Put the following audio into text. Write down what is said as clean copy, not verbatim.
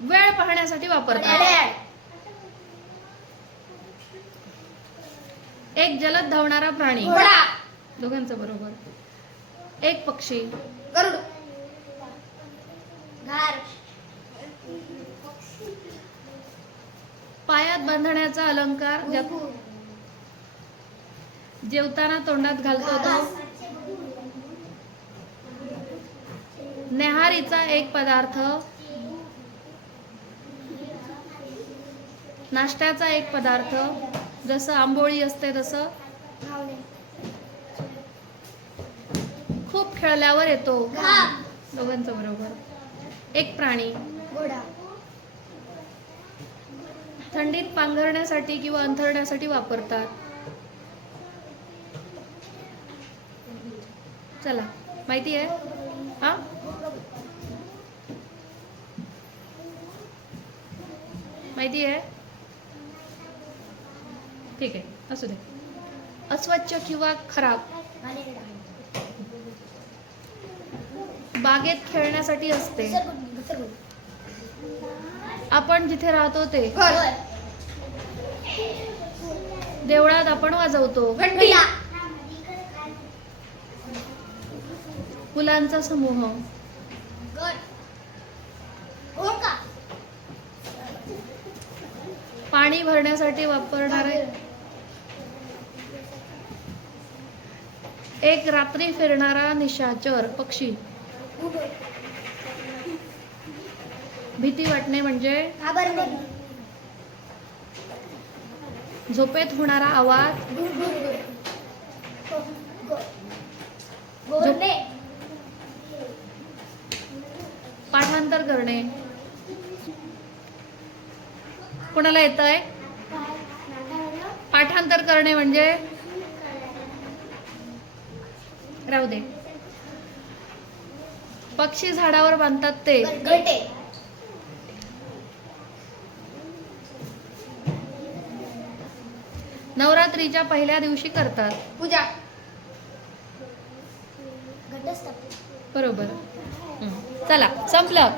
वेळ पाहण्यासाठी वापरतात. एक जलद धावणारा प्राणी. घोडा. दोघांचं बरोबर. एक पक्षी. गरुड. घार. पायात बांधण्याचा अलंकार जेवताना तोंडात घालतो तो. न्याहारीचा एक पदार्थ. नाश्त्याचा एक पदार्थ. जसं आंबोळी असते तसं. खूप खेळल्यावर येतो. दोघांचं बरोबर. एक प्राणी. घोडा. थंडीत पांघरण्यासाठी किंवा अंथरण्यासाठी वापरतात. चला, माहिती आहे? हा, माहिती आहे? ठीक आहे, असू दे. अस्वच्छ किंवा खराब. बागेत खेळण्यासाठी असते. आपण जिथे राहतो ते. देवळात आपण वाजवतो. घंटी. फुलांचा समूह. पाणी भरण्यासाठी वापरणारे. एक रात्री फिरणारा निशाचर पक्षी. भीती वाटणे म्हणजे झोपेत होणारा आवाज. पाठांतर करणे. कोणाला येतंय? पाठांतर करणे म्हणजे राहू दे. पक्षी झाडावर बांधतात ते. घरटे. नवरात्रीच्या पहिल्या दिवशी करतात. पूजा. बरोबर. चला, संपलं.